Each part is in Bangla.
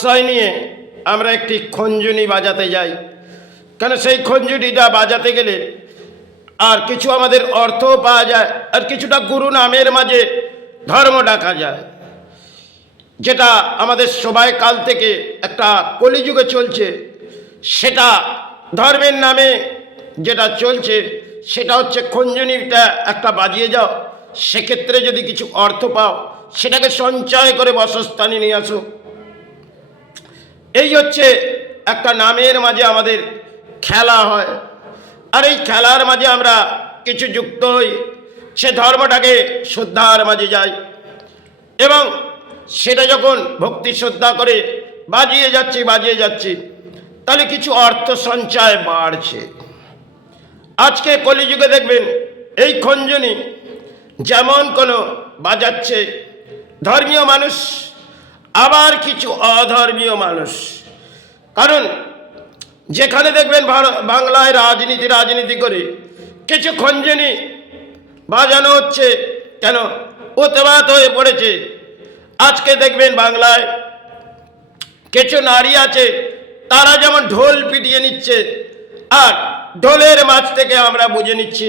আশ্রয় নিয়ে আমরা একটি খঞ্জনি বাজাতে যাই। কেন সেই খঞ্জনিটা বাজাতে গেলে আর কিছু আমাদের অর্থও পাওয়া যায়, আর কিছুটা গুরু নামের মাঝে ধর্ম ডাকা যায়, যেটা আমাদের সবাই কাল থেকে একটা কলিযুগে চলছে। সেটা ধর্মের নামে যেটা চলছে সেটা হচ্ছে খঞ্জনিটা একটা বাজিয়ে যাও, সেক্ষেত্রে যদি কিছু অর্থ পাও সেটাকে সঞ্চয় করে বসস্থানে নিয়ে আসো। এই হচ্ছে একটা নামের মাঝে আমাদের খেলা হয়, আর এই খেলার মাঝে আমরা কিছু যুক্ত হই, সে ধর্মটাকে শ্রদ্ধার মাঝে যাই, এবং সেটা যখন ভক্তি শ্রদ্ধা করে বাজিয়ে যাচ্ছি তাহলে কিছু অর্থ সঞ্চয় বাড়ছে। আজকে কলিযুগে দেখবেন এই খঞ্জনি যেমন কোনো বাজাচ্ছে ধর্মীয় মানুষ, আবার কিছু অধর্মীয় মানুষ। কারণ যেখানে দেখবেন বাংলায় রাজনীতি করে কিছু খঞ্জনি বাজানো হচ্ছে, কেন উৎপাত হয়ে পড়েছে। আজকে দেখবেন বাংলায় কিছু নারী আছে, তারা যেমন ঢোল পিটিয়ে নিচ্ছে, আর ঢোলের মাঝ থেকে আমরা বুঝে নিচ্ছি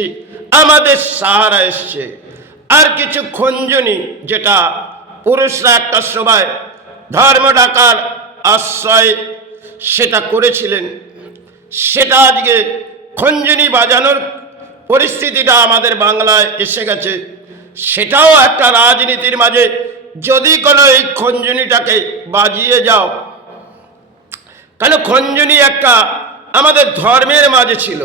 আমাদের সাহারা এসছে। আর কিছু খঞ্জনি, যেটা পুরুষরা একটা সময় ধর্ম ডাকার আশ্রয় সেটা করেছিলেন, সেটা আজকে খঞ্জনি বাজানোর পরিস্থিতিটা আমাদের বাংলায় এসে গেছে। সেটাও একটা রাজনীতির মাঝে যদি কোনো এই খঞ্জনিটাকে বাজিয়ে যাও, কেন খঞ্জনি একটা আমাদের ধর্মের মাঝে ছিল,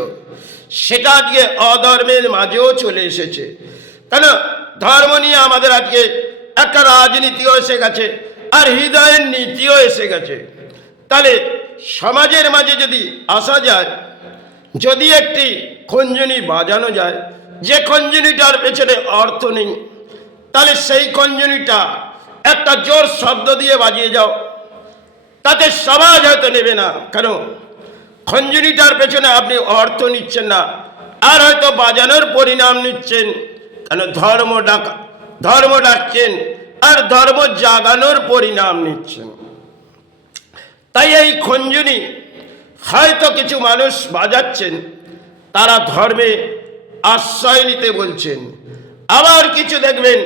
সেটা আজকে অধর্মের মাঝেও চলে এসেছে। কেন ধর্ম নিয়ে আমাদের আজকে একটা রাজনীতিও এসে গেছে, আর হৃদয়ের নীতিও এসে গেছে। তাহলে সমাজের মাঝে যদি আসা যায়, যদি একটি খঞ্জনি বাজানো যায়, যে খঞ্জনিটার পেছনে অর্থ নেই, তাহলে সেই খঞ্জনিটা একটা জোর শব্দ দিয়ে বাজিয়ে যাও, তাতে সমাজ হয়তো নেবে না। কেন খঞ্জনিটার পেছনে আপনি অর্থ নিচ্ছেন না, আর হয়তো বাজানোর পরিণাম নিচ্ছেন। কেন ধর্ম ডাকছেন আর ধর্ম জাগানোর পরিণাম নিচ্ছেন। তাই এই খঞ্জনি হয়তো কিছু মানুষ বাজাচ্ছেন, তারা ধর্মে আশ্রয় নিতে বলছেন। আবার কিছু দেখবেন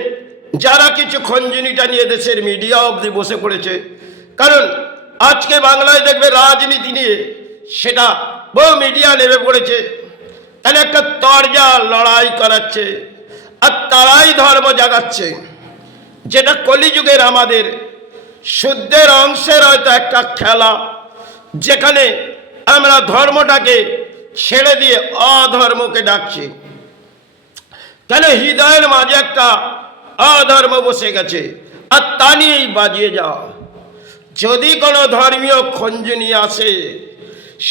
যারা কিছু খঞ্জনিটা নিয়ে দেশের মিডিয়া অবধি বসে পড়েছে। কারণ আজকে বাংলায় দেখবে রাজনীতি নিয়ে সেটা বহু মিডিয়া নেমে পড়েছে, তাহলে একটা তরজা লড়াই করাচ্ছে, আর তারাই ধর্ম জাগাচ্ছে, যেটা কলিযুগের আমাদের শুদ্ধের অংশের হয়তো একটা খেলা, যেখানে আমরা ধর্মটাকে ছেড়ে দিয়ে অধর্মকে ডাকছি। কেন হৃদয়ের মাঝে একটা অধর্ম বসে গেছে, আর তা নিয়েই বাজিয়ে যাওয়া। যদি কোনো ধর্মীয় খঞ্জনি আসে,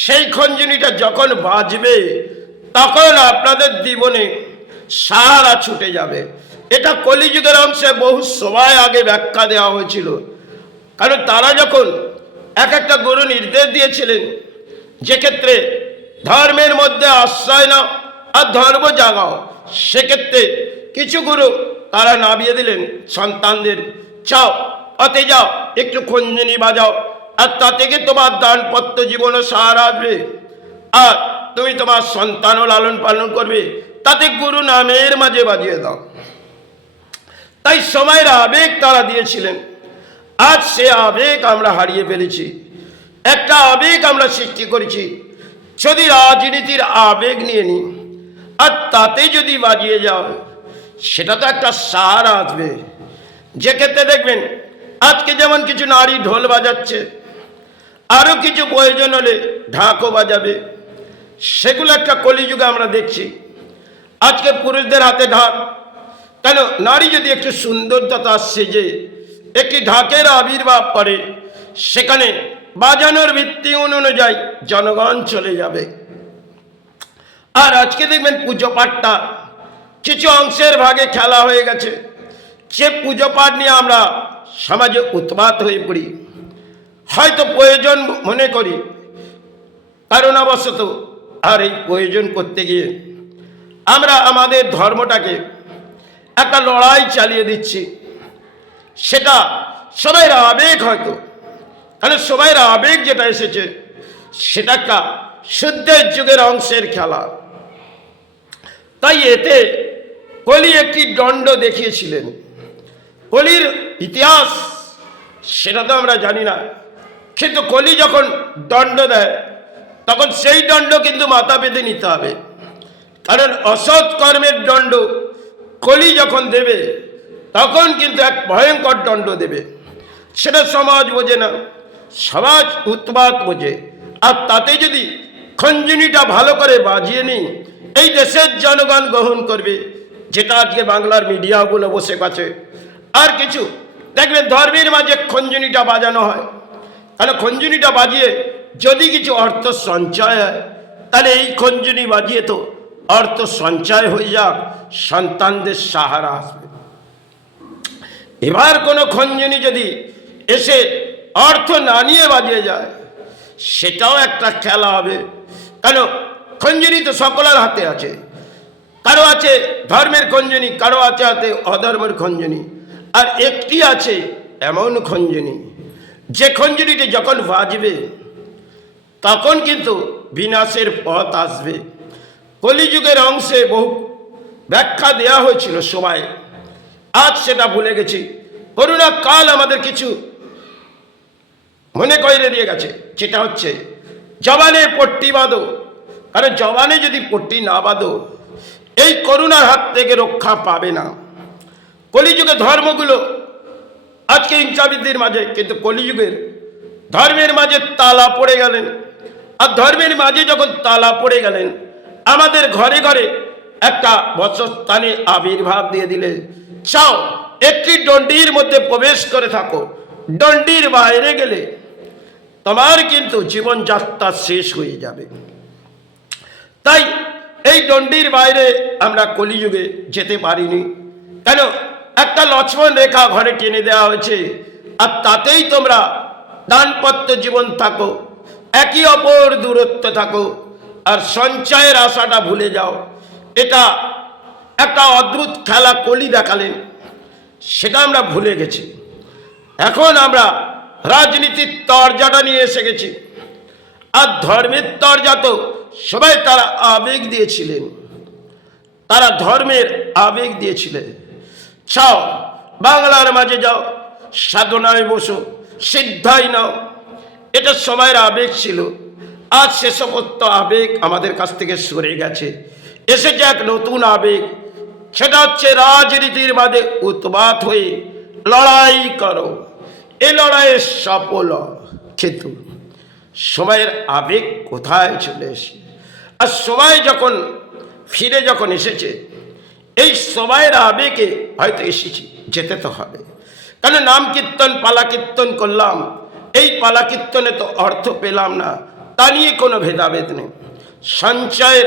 সেই খঞ্জনিটা যখন বাজবে তখন আপনাদের জীবনে সাহারা ছুটে যাবে। এটা কলিযুগের অংশে বহু সময় আগে ব্যাখ্যা দেওয়া হয়েছিল। কারণ তারা যখন এক একটা গুরু নির্দেশ দিয়েছিলেন, যে ক্ষেত্রে ধর্মের মধ্যে আশ্রয় নাও আর ধর্ম জাগাও, সেক্ষেত্রে কিছু গুরু তারা নামিয়ে দিলেন সন্তানদের, চাও অতে যাও একটু খঞ্জনি বাজাও, আর তা থেকে তোমার দানপত্র জীবনও সাহারা আসবে, আর তুমি তোমার সন্তানও লালন পালন করবে, তাতে গুরু নামের মাঝে বাজিয়ে দাও। তাই সময়ের আবেগ তারা দিয়েছিলেন। আজ সে আবেগ আমরা হারিয়ে ফেলেছি। একটা আবেগ আমরা সৃষ্টি করেছি, যদি রাজনীতির আবেগ নিয়ে নিই আর তাতে যদি বাজিয়ে যাও, সেটা তো একটা সাহারা আসবে। যে ক্ষেত্রে দেখবেন আজকে যেমন কিছু নারী ঢোল বাজাচ্ছে, আরও কিছু প্রয়োজন হলে ঢাকও বাজাবে। সেগুলো একটা কলিযুগে আমরা দেখছি। আজকে পুরুষদের হাতে ঢাক, কেন নারী যদি একটু সুন্দরতা সেজে একটি ঢাকের আবির্ভাব করে, সেখানে বাজানোর ভিত্তি অনুযায়ী জনগণ চলে যাবে। আর আজকে দেখবেন পুজো পাঠটা কিছু অংশের ভাগে খেলা হয়ে গেছে। সে পুজো পাঠ নিয়ে আমরা সমাজে উৎপাত হয়ে পড়ি, হয়তো প্রয়োজন মনে করি কারণবশত, আর এই প্রয়োজন করতে গিয়ে আমরা আমাদের ধর্মটাকে একটা লড়াই চালিয়ে দিচ্ছি। সেটা সবাই আবেগ হয়তো, তাহলে সবাই আবেগ যেটা এসেছে সেটা একটা শুদ্ধের যুগের অংশের খেলা। তাই এতে কলি একটি দণ্ড দেখিয়েছিলেন। কলির ইতিহাস সেটা তো আমরা জানি না, কিন্তু কলি যখন দণ্ড দেয় তখন সেই দণ্ড কিন্তু মাথা পেতে নিতে হবে। কারণ অসৎ কর্মের দণ্ড কলি যখন দেবে তখন কিন্তু এক ভয়ঙ্কর দণ্ড দেবে। সেটা সমাজ বোঝে না, সমাজ উৎপাত বোঝে। আর তাতে যদি খঞ্জনিটা ভালো করে বাজিয়ে নিই, এই দেশের জনগণ গ্রহণ করবে, যেটা আজকে বাংলার মিডিয়াগুলো বসে গেছে। আর কিছু দেখবেন ধর্মের মাঝে খঞ্জনিটা বাজানো হয়, তাহলে খঞ্জনিটা বাজিয়ে যদি কিছু অর্থ সঞ্চয় হয়, তাহলে এই খঞ্জনি বাজিয়ে তো অর্থ সঞ্চয় হয়ে যাক, সন্তানদের সাহারা আসবে। এবার কোনো খঞ্জনি যদি এসে অর্থ না নিয়ে বাজিয়ে যায়, সেটাও একটা খেলা হবে। কেন, খঞ্জনি তো সকলের হাতে আছে। কারো আছে ধর্মের খঞ্জনি, কারো আছে হাতে অধর্মের খঞ্জনি, আর একটি আছে এমন খঞ্জনি যে খঞ্জনিটি যখন বাজবে তখন কিন্তু বিনাশের পথ আসবে। কলিযুগের অংশে বহু ব্যাখ্যা দেওয়া হয়েছিল সবাই, আজ সেটা ভুলে গেছি। করোনা কাল আমাদের কিছু মনে কইরে দিয়ে গেছে, যেটা হচ্ছে জবানে পট্টি বাঁধো। কারণ জবানে যদি পট্টি না বাঁধো, এই করোনার হাত থেকে রক্ষা পাবে না। কলিযুগে ধর্মগুলো আজকে হিংসাবিদ্ধির মাঝে, কিন্তু কলিযুগের ধর্মের মাঝে তালা পড়ে গেলেন। আর ধর্মের মাঝে যখন তালা পড়ে গেলেন, আমাদের ঘরে ঘরে একটা বচস্থানে আবির্ভাব দিয়ে দিলে, চাও একটি দণ্ডির মধ্যে প্রবেশ করে থাকো, দণ্ডির বাইরে গেলে তোমার কিন্তু জীবনযাত্রা শেষ হয়ে যাবে। তাই এই দণ্ডির বাইরে আমরা কলিযুগে যেতে পারিনি। কেন, একটা লক্ষ্মণ রেখা ঘরে টেনে দেওয়া হয়েছে, আর তাতেই তোমরা দানপত্য জীবন থাকো, একই অপর দূরত্ব থাকো, আর সঞ্চয়ের আশাটা ভুলে যাও। এটা একটা অদ্ভুত খেলা কলি দেখালেন, সেটা আমরা ভুলে গেছি। এখন আমরা রাজনীতির তরজাটা নিয়ে এসে গেছি। আর ধর্মের তরজা তো সবাই তারা আবেগ দিয়েছিলেন, তারা ধর্মের আবেগ দিয়েছিলেন। চাও বাংলার মাঝে যাও, সাধনায় বসো, সিদ্ধাই নাও, এটা সবাই আবেগ ছিল। আজ সে সমস্ত আবেগ আমাদের কাছ থেকে সরে গেছে, এসেছে এক নতুন আবেগ, সেটা হচ্ছে রাজনীতির মাঝে উৎপাত হয়ে লড়াই করো। এই লড়াইয়ে সফল। কিন্তু সময়ের আবেগ কোথায় চলে এসে, আর সময় যখন ফিরে যখন এসেছে, এই সময়ের আবেগে হয়তো এসেছি, যেতে তো হবে। কেন, নাম কীর্তন পালা কীর্তন করলাম, এই পালা কীর্তনে তো অর্থ পেলাম না, তা নিয়ে কোনো ভেদাভেদ নেই। সঞ্চয়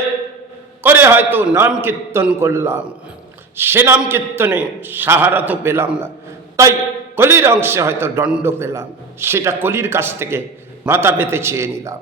করে হয়তো নাম কীর্তন করলাম, সে নাম কীর্তনে সাহারা তো পেলাম না। তাই কলির অংশে হয়তো দণ্ড পেলাম, সেটা কলির কাছ থেকে মাথা পেতে চেয়ে নিলাম।